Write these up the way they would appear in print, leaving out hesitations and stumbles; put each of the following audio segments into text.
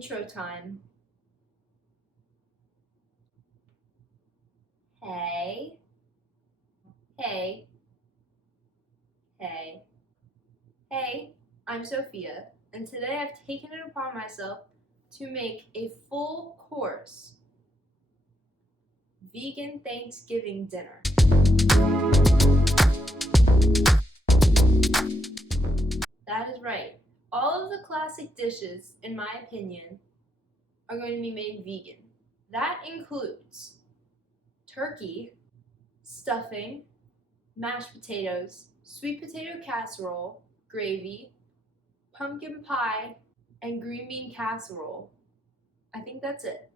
intro time. Hey, hey, hey, hey, I'm Sophia, and today I've taken it upon myself to make a full course vegan Thanksgiving dinner. That is right. All of the classic dishes, in my opinion, are going to be made vegan. That includes turkey, stuffing, mashed potatoes, sweet potato casserole, gravy, pumpkin pie, and green bean casserole. I think that's it.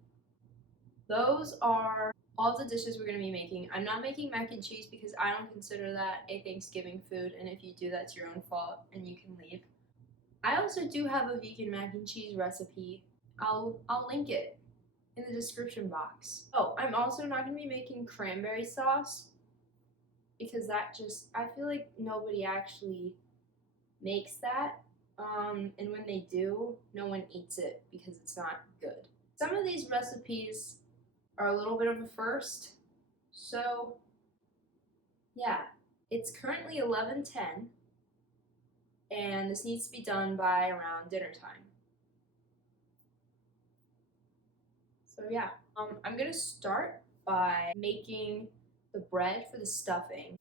Those are all the dishes we're going to be making. I'm not making mac and cheese because I don't consider that a Thanksgiving food, and if you do, that's your own fault and you can leave. I also do have a vegan mac and cheese recipe. I'll link it in the description box. Oh, I'm also not going to be making cranberry sauce because I feel like nobody actually makes that. And when they do, no one eats it because it's not good. Some of these recipes are a little bit of a first. So, yeah, it's currently 11:10, and this needs to be done by around dinner time. So yeah, I'm gonna start by making the bread for the stuffing.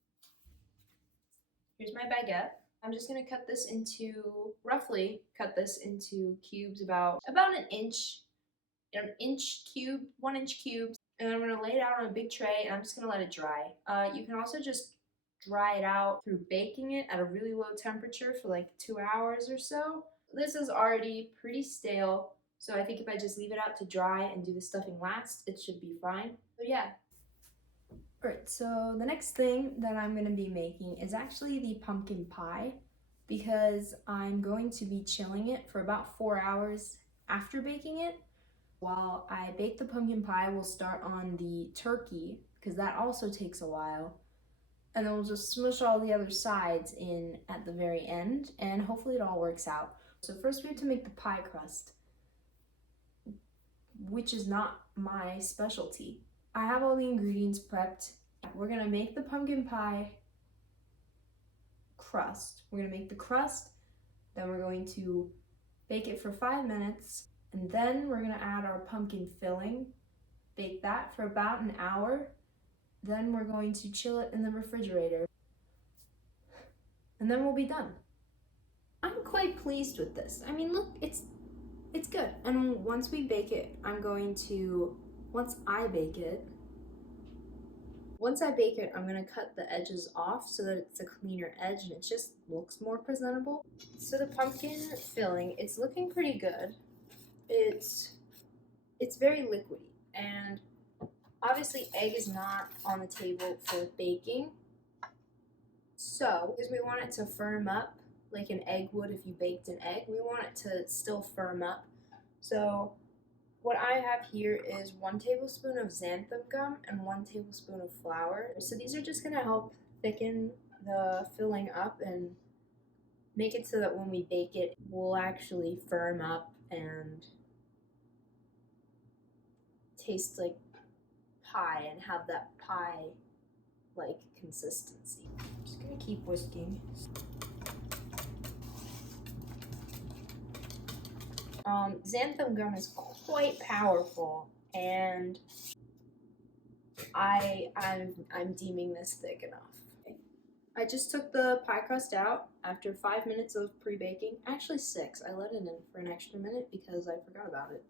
Here's my baguette. I'm just gonna roughly cut this into cubes about an inch cube, 1-inch cubes, and I'm gonna lay it out on a big tray and I'm just gonna let it dry. You can also just dry it out through baking it at a really low temperature for like 2 hours or so. This is already pretty stale, so I think if I just leave it out to dry and do the stuffing last, it should be fine. So yeah. Alright, so the next thing that I'm going to be making is actually the pumpkin pie because I'm going to be chilling it for about 4 hours after baking it. While I bake the pumpkin pie, we'll start on the turkey because that also takes a while. And then we'll just smush all the other sides in at the very end, and hopefully it all works out. So first we have to make the pie crust, which is not my specialty. I have all the ingredients prepped. We're gonna make the pumpkin pie crust. We're gonna make the crust, then we're going to bake it for 5 minutes, and then we're gonna add our pumpkin filling, bake that for about an hour, then we're going to chill it in the refrigerator, and then we'll be done. I'm quite pleased with this. I mean, look, it's good. And once I bake it, I'm gonna cut the edges off so that it's a cleaner edge and it just looks more presentable. So the pumpkin filling, it's looking pretty good. It's very liquidy, and obviously egg is not on the table for baking. So, because we want it to firm up like an egg would if you baked an egg, we want it to still firm up. So what I have here is 1 tablespoon of xanthan gum and 1 tablespoon of flour. So these are just gonna help thicken the filling up and make it so that when we bake it, it will actually firm up and taste like pie and have that pie-like consistency. I'm just gonna keep whisking. Xanthan gum is quite powerful, and I'm deeming this thick enough. Okay. I just took the pie crust out after 5 minutes of pre-baking. Actually 6. I let it in for an extra minute because I forgot about it.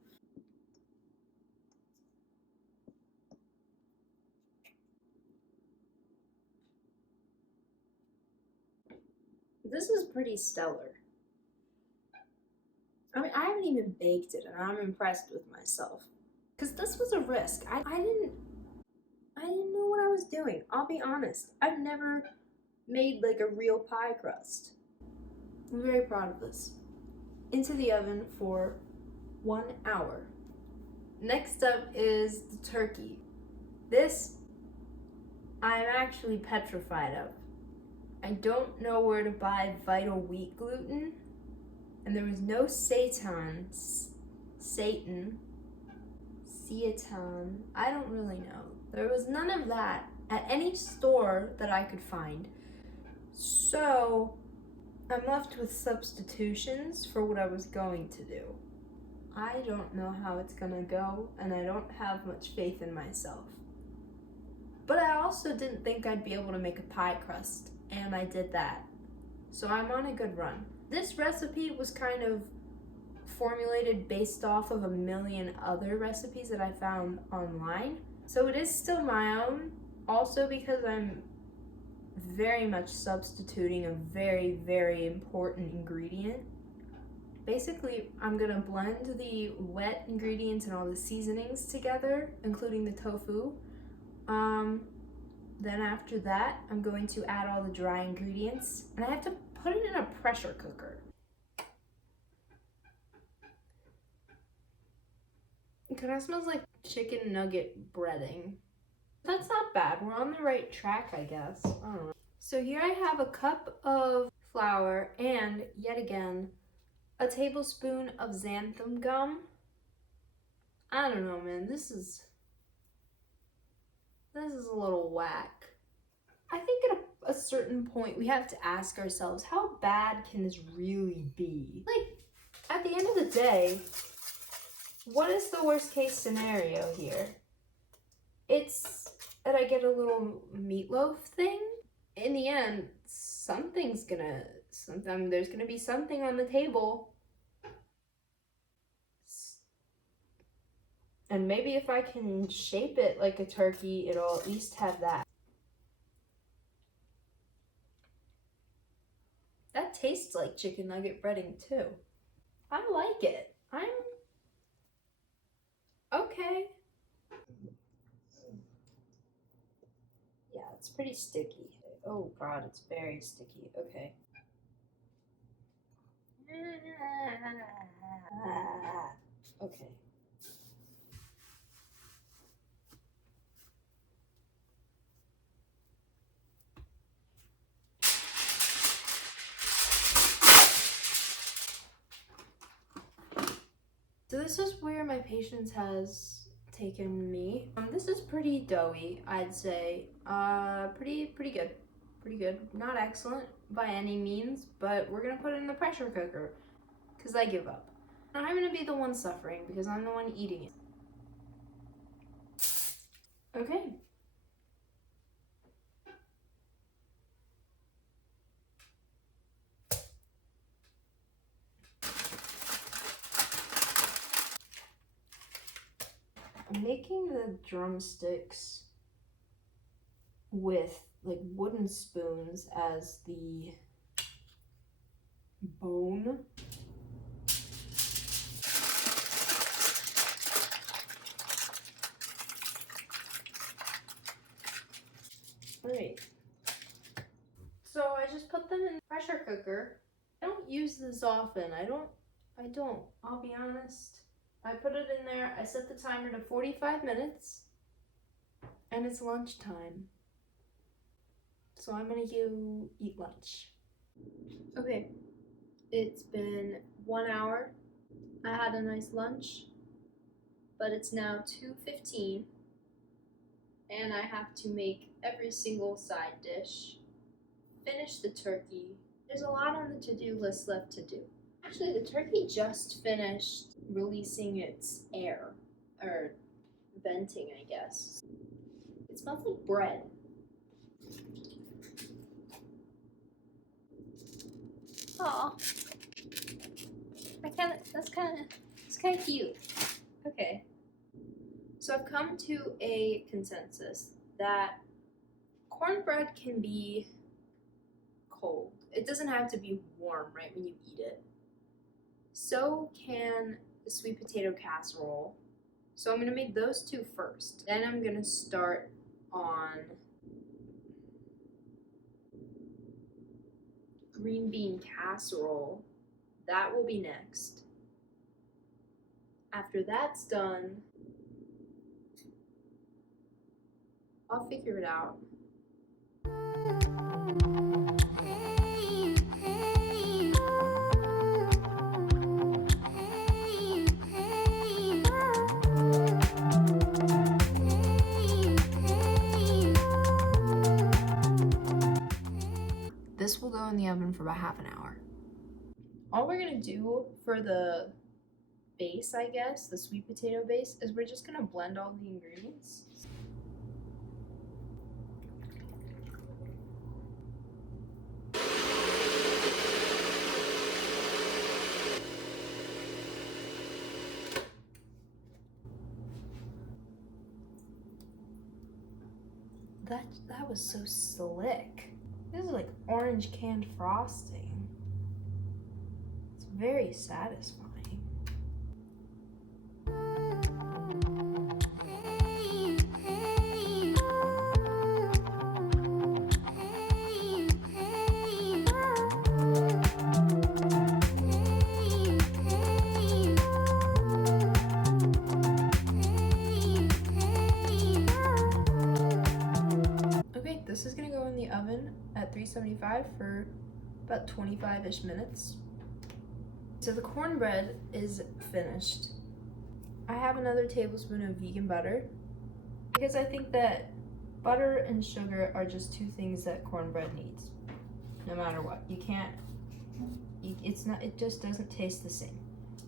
This is pretty stellar. I mean, I haven't even baked it, and I'm impressed with myself. Because this was a risk. I didn't know what I was doing. I'll be honest. I've never made like a real pie crust. I'm very proud of this. Into the oven for 1 hour. Next up is the turkey. This, I'm actually petrified of. I don't know where to buy Vital Wheat gluten, and there was no seitan seitan, seitan, I don't really know. There was none of that at any store that I could find. So I'm left with substitutions for what I was going to do. I don't know how it's gonna go, and I don't have much faith in myself. But I also didn't think I'd be able to make a pie crust, and I did that. So I'm on a good run. This recipe was kind of formulated based off of a million other recipes that I found online. So it is still my own, also because I'm very much substituting a very, very important ingredient. Basically, I'm gonna blend the wet ingredients and all the seasonings together, including the tofu. Then after that, I'm going to add all the dry ingredients, and I have to put it in a pressure cooker. It kind of smells like chicken nugget breading. That's not bad. We're on the right track, I guess. I don't know. So here I have a cup of flour and, yet again, a tablespoon of xanthan gum. I don't know, man. This is a little whack. I think at a certain point we have to ask ourselves, how bad can this really be? Like, at the end of the day, what is the worst case scenario here? It's that I get a little meatloaf thing. In the end, there's gonna be something on the table. And maybe if I can shape it like a turkey, it'll at least have that. That tastes like chicken nugget breading too. I like it. I'm okay. Yeah, it's pretty sticky. Oh God, it's very sticky. Okay. Okay. So this is where my patience has taken me. This is pretty doughy, I'd say. Pretty good. Not excellent by any means, but we're gonna put it in the pressure cooker because I give up. And I'm gonna be the one suffering because I'm the one eating it. Okay. I'm making the drumsticks with like wooden spoons as the bone. Alright. So I just put them in the pressure cooker. I don't use this often. I don't. I'll be honest. I put it in there. I set the timer to 45 minutes. And it's lunchtime. So I'm gonna go eat lunch. Okay. It's been 1 hour. I had a nice lunch. But it's now 2:15. And I have to make every single side dish. Finish the turkey. There's a lot on the to-do list left to do. Actually, the turkey just finished releasing its air, or venting, I guess. It smells like bread. Aw. That's kind of cute. Okay. So I've come to a consensus that cornbread can be cold. It doesn't have to be warm right when you eat it. So can the sweet potato casserole. So I'm gonna make those two first. Then I'm gonna start on green bean casserole. That will be next. After that's done, I'll figure it out. in the oven for about half an hour. All we're gonna do for the base, I guess, the sweet potato base, is we're just gonna blend all the ingredients. That was so slick. This is like orange canned frosting. It's very satisfying. This is gonna go in the oven at 375 for about 25-ish minutes. So the cornbread is finished. I have another tablespoon of vegan butter because I think that butter and sugar are just two things that cornbread needs, no matter what. It just doesn't taste the same.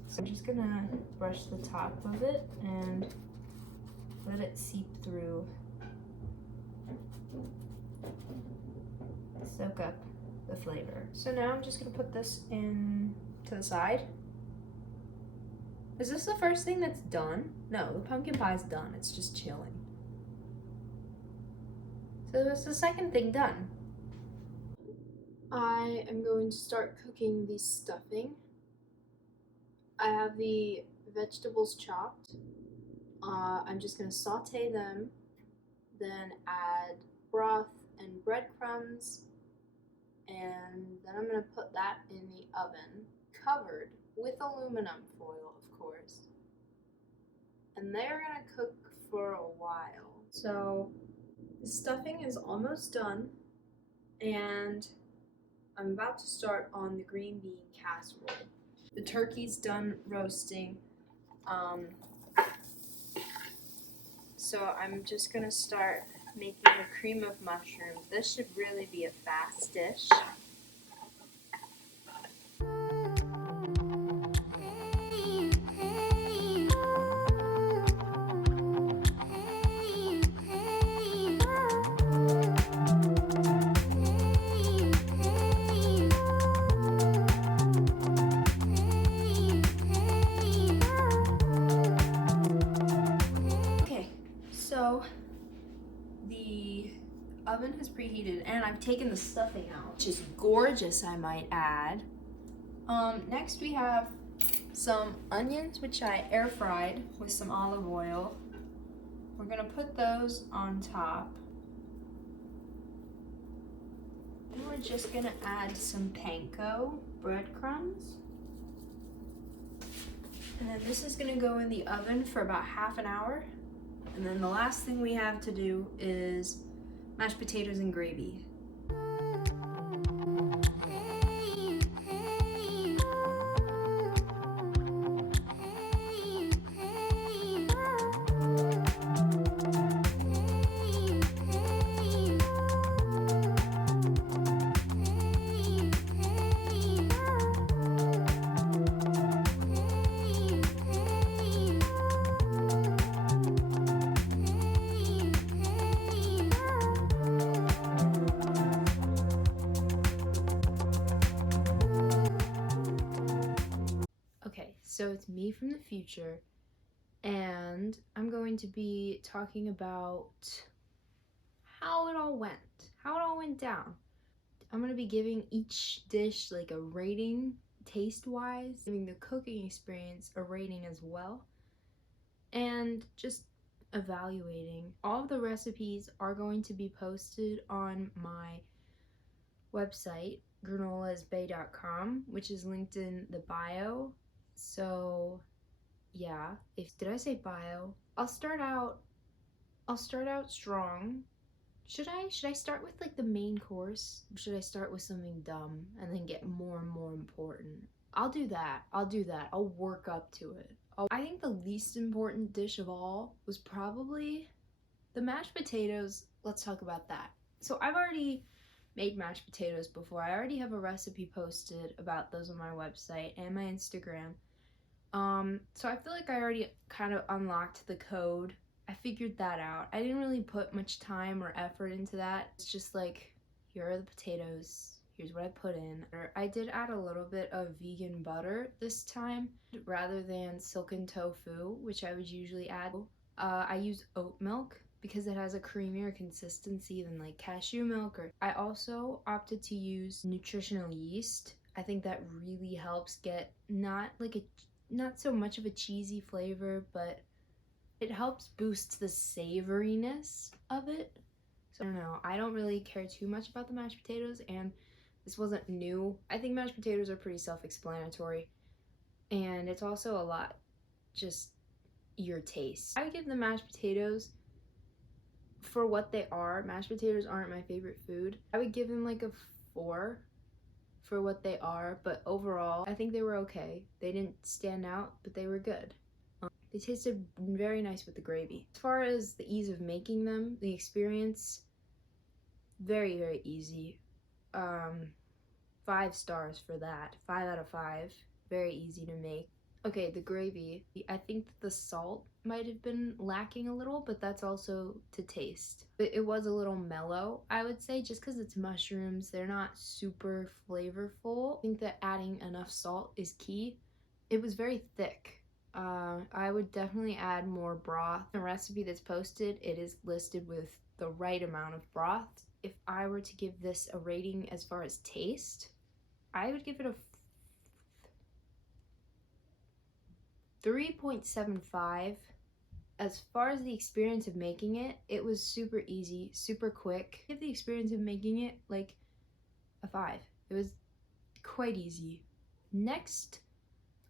So I'm just gonna brush the top of it and let it seep through. Soak up the flavor. So now I'm just gonna put this in to the side. Is this the first thing that's done? No, the pumpkin pie's done. It's just chilling. So that's the second thing done. I am going to start cooking the stuffing. I have the vegetables chopped. I'm just gonna saute them, then add broth and breadcrumbs, and then I'm gonna put that in the oven, covered with aluminum foil, of course. And they're gonna cook for a while. So the stuffing is almost done, and I'm about to start on the green bean casserole. The turkey's done roasting, so I'm just gonna start making a cream of mushrooms. This should really be a fast dish. Okay, so the oven has preheated and I've taken the stuffing out, which is gorgeous, I might add. Next we have some onions, which I air fried with some olive oil. We're gonna put those on top. And we're just gonna add some panko breadcrumbs. And then this is gonna go in the oven for about half an hour. And then the last thing we have to do is mashed potatoes and gravy. So it's me from the future, and I'm going to be talking about how it all went down. I'm going to be giving each dish like a rating taste-wise, giving the cooking experience a rating as well, and just evaluating. All of the recipes are going to be posted on my website, granolasbay.com, which is linked in the bio. So yeah, did I say bio? I'll start out strong. Should I start with like the main course? Or should I start with something dumb and then get more and more important? I'll do that. I'll work up to it. I think the least important dish of all was probably the mashed potatoes. Let's talk about that. So I've already made mashed potatoes before. I already have a recipe posted about those on my website and my Instagram. So I feel like I already kind of unlocked the code. I figured that out. I didn't really put much time or effort into that. It's just like, here are the potatoes. Here's what I put in. I did add a little bit of vegan butter this time rather than silken tofu, which I would usually add. I use oat milk because it has a creamier consistency than like cashew milk. Or I also opted to use nutritional yeast. I think that really helps get not so much of a cheesy flavor, but it helps boost the savoriness of it. So I don't know, I don't really care too much about the mashed potatoes, and this wasn't new. I think mashed potatoes are pretty self-explanatory, and it's also a lot just your taste. I would give the mashed potatoes, for what they are, mashed potatoes aren't my favorite food. I would give them like a 4 for what they are, but overall, I think they were okay. They didn't stand out, but they were good. They tasted very nice with the gravy. As far as the ease of making them, the experience, very, very easy. 5 stars for that. 5 out of 5. Very easy to make. Okay, the gravy. I think the salt might have been lacking a little, but that's also to taste. It was a little mellow, I would say, just because it's mushrooms. They're not super flavorful. I think that adding enough salt is key. It was very thick. I would definitely add more broth. The recipe that's posted, it is listed with the right amount of broth. If I were to give this a rating as far as taste, I would give it a 3.75. As far as the experience of making it, it was super easy, super quick. Give the experience of making it like a 5. It was quite easy. Next,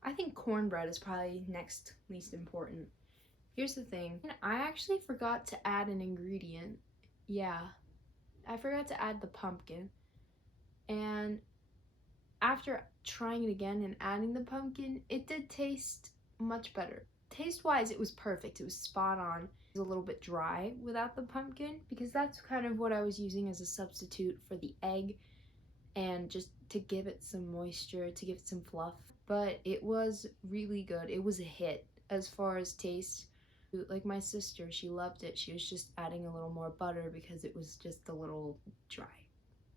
I think cornbread is probably next least important. Here's the thing. I actually forgot to add an ingredient. Yeah, I forgot to add the pumpkin. And after trying it again and adding the pumpkin, it did taste much better. Taste-wise, it was perfect. It was spot on. It was a little bit dry without the pumpkin because that's kind of what I was using as a substitute for the egg and just to give it some moisture, to give it some fluff. But it was really good. It was a hit as far as taste. Like my sister, she loved it. She was just adding a little more butter because it was just a little dry,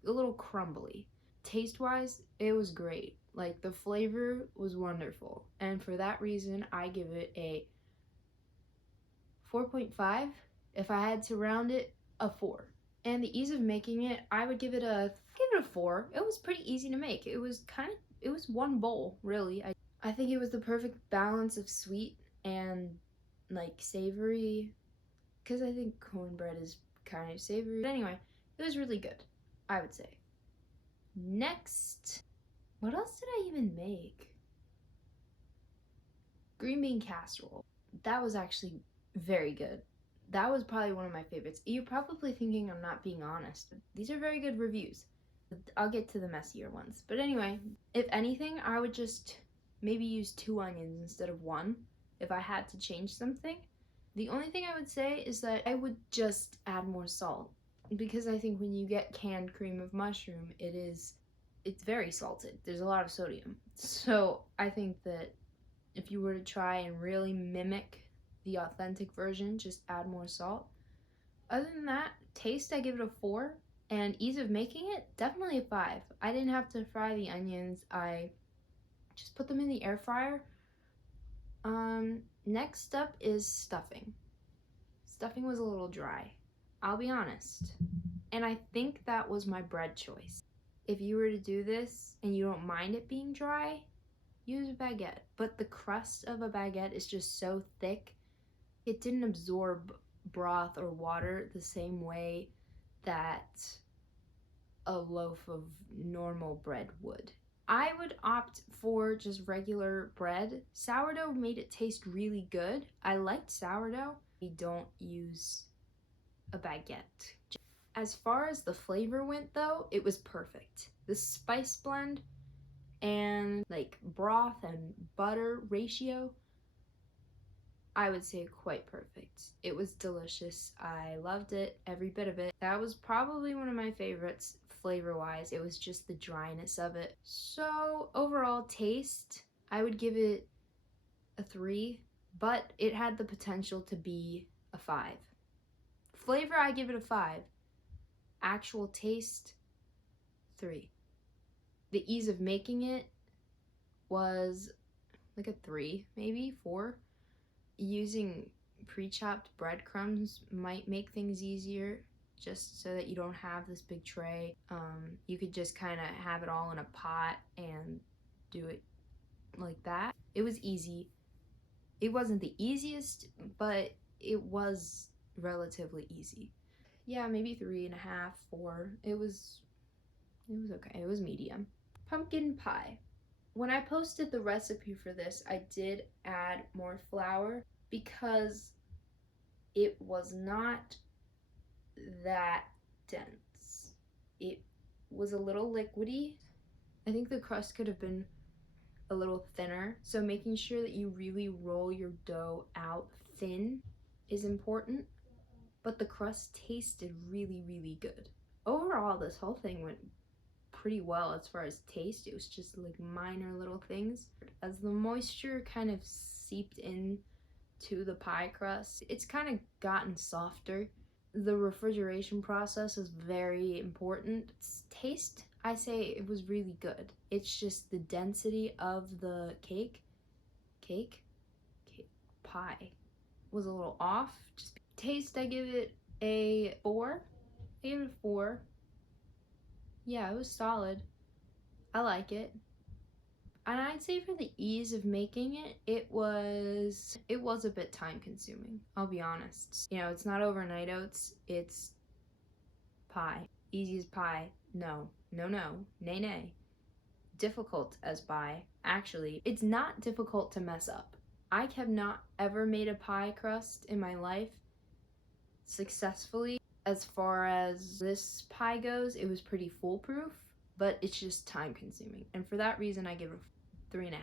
a little crumbly. Taste-wise, it was great. Like, the flavor was wonderful. And for that reason, I give it a 4.5. If I had to round it, a 4. And the ease of making it, I would give it a 4. It was pretty easy to make. It was one bowl, really. I think it was the perfect balance of sweet and like savory, because I think cornbread is kind of savory. But anyway, it was really good, I would say. Next, what else did I even make? Green bean casserole. That was actually very good. That was probably one of my favorites. You're probably thinking I'm not being honest. These are very good reviews. I'll get to the messier ones. But anyway, if anything, I would just maybe use 2 onions instead of 1 if I had to change something. The only thing I would say is that I would just add more salt, because I think when you get canned cream of mushroom, it's very salted. There's a lot of sodium. So I think that if you were to try and really mimic the authentic version, just add more salt. Other than that, taste, I give it a 4. And ease of making it, definitely a 5. I didn't have to fry the onions. I just put them in the air fryer. Next up is stuffing. Stuffing was a little dry, I'll be honest. And I think that was my bread choice. If you were to do this and you don't mind it being dry, use a baguette. But the crust of a baguette is just so thick, it didn't absorb broth or water the same way that a loaf of normal bread would. I would opt for just regular bread. Sourdough made it taste really good. I liked sourdough. We don't use a baguette. As far as the flavor went though, it was perfect. The spice blend and like broth and butter ratio, I would say quite perfect. It was delicious. I loved it, every bit of it. That was probably one of my favorites flavor-wise. It was just the dryness of it. So overall taste, I would give it a 3, but it had the potential to be a 5. Flavor, I give it a 5. Actual taste, 3. The ease of making it was like a 3, maybe 4. Using pre-chopped breadcrumbs might make things easier, just so that you don't have this big tray. You could just kind of have it all in a pot and do it like that. It was easy. It wasn't the easiest, but it was relatively easy. Yeah, maybe 3.5, 4. It was okay. It was medium. Pumpkin pie. When I posted the recipe for this, I did add more flour because it was not that dense. It was a little liquidy. I think the crust could have been a little thinner, so making sure that you really roll your dough out thin is important, but the crust tasted really, really good. Overall, this whole thing went pretty well as far as taste. It was just like minor little things. As the moisture kind of seeped in to the pie crust, it's kind of gotten softer. The refrigeration process is very important. Taste, I say it was really good. It's just the density of the pie was a little off. Just taste, I give it a 4. I give it a 4. Yeah, it was solid. I like it. And I'd say for the ease of making it, it was a bit time consuming, I'll be honest. You know, it's not overnight oats, it's pie. Easy as pie, no, nay. Difficult as pie, actually, it's not difficult to mess up. I have not ever made a pie crust in my life successfully. As far as this pie goes, it was pretty foolproof, but it's just time consuming. And for that reason, I give it a 3.5.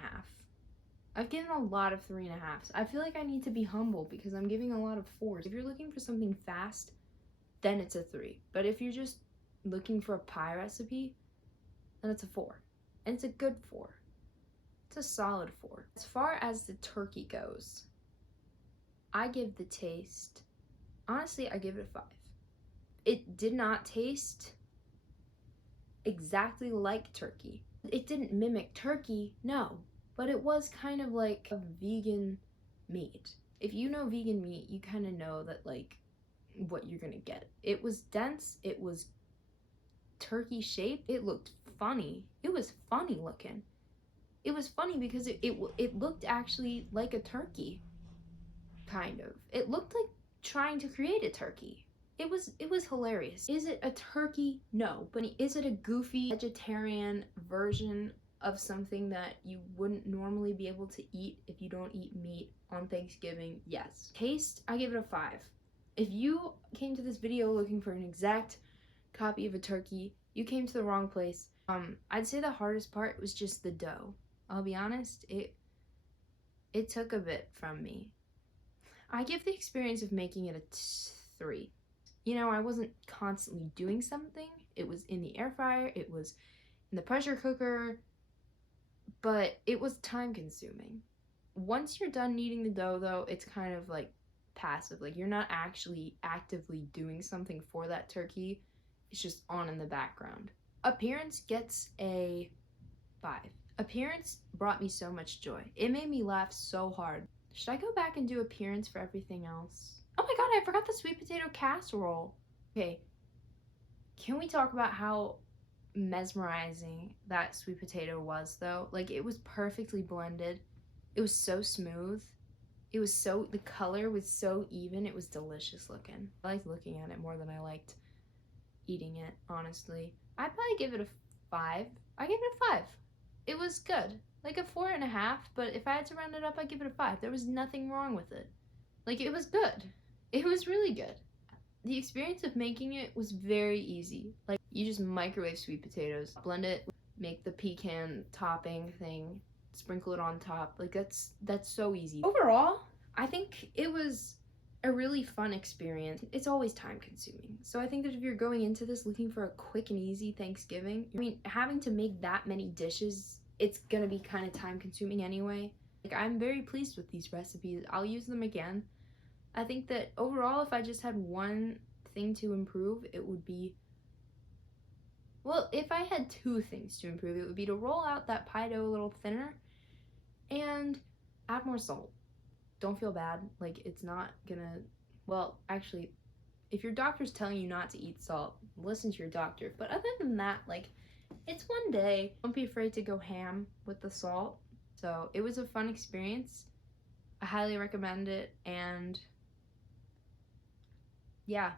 I've given a lot of 3.5s. I feel like I need to be humble because I'm giving a lot of 4s. If you're looking for something fast, then it's a 3. But if you're just looking for a pie recipe, then it's a 4. And it's a good 4. It's a solid 4. As far as the turkey goes, I give the taste, honestly, I give it a 5. It did not taste exactly like turkey. It didn't mimic turkey, no, but it was kind of like a vegan meat. If you know vegan meat, you kind of know that, like, what you're gonna get. It was dense, it was turkey shaped, it looked funny. It was funny looking. It was funny because it looked actually like a turkey, kind of. It looked like trying to create a turkey. It was hilarious. Is it a turkey? No. But is it a goofy vegetarian version of something that you wouldn't normally be able to eat if you don't eat meat on Thanksgiving? Yes. Taste, I give it a 5. If you came to this video looking for an exact copy of a turkey, you came to the wrong place. I'd say the hardest part was just the dough. I'll be honest, it took a bit from me. I give the experience of making it a 3. You know, I wasn't constantly doing something. It was in the air fryer, it was in the pressure cooker, but it was time consuming. Once you're done kneading the dough though, it's kind of like passive. Like, you're not actually actively doing something for that turkey. It's just on in the background. Appearance gets a 5. Appearance brought me so much joy. It made me laugh so hard. Should I go back and do appearance for everything else? Oh my god, I forgot the sweet potato casserole. Okay, can we talk about how mesmerizing that sweet potato was though? Like, it was perfectly blended. It was so smooth. The color was so even. It was delicious looking. I liked looking at it more than I liked eating it, honestly. I'd probably give it a 5. I give it a 5. It was good. Like a 4.5, but if I had to round it up, I'd give it a 5. There was nothing wrong with it. Like, it was good. It was really good. The experience of making it was very easy. Like, you just microwave sweet potatoes, blend it, make the pecan topping thing, sprinkle it on top. Like, that's so easy. Overall, I think it was a really fun experience. It's always time consuming. So I think that if you're going into this looking for a quick and easy Thanksgiving, I mean, having to make that many dishes, it's gonna be kind of time consuming anyway. Like, I'm very pleased with these recipes. I'll use them again. I think that overall, if I just had one thing to improve, it would be, well, if I had two things to improve, it would be to roll out that pie dough a little thinner and add more salt. Don't feel bad, like, it's not gonna, well, actually, if your doctor's telling you not to eat salt, listen to your doctor. But other than that, like, it's one day. Don't be afraid to go ham with the salt. So it was a fun experience. I highly recommend it, and yeah,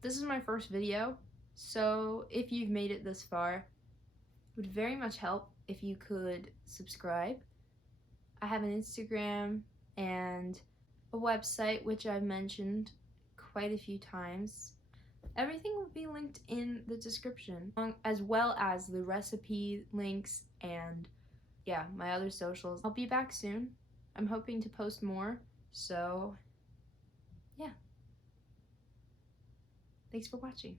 this is my first video, so if you've made it this far, it would very much help if you could subscribe. I have an Instagram and a website, which I've mentioned quite a few times. Everything will be linked in the description, as well as the recipe links and, yeah, my other socials. I'll be back soon. I'm hoping to post more, so yeah. Thanks for watching.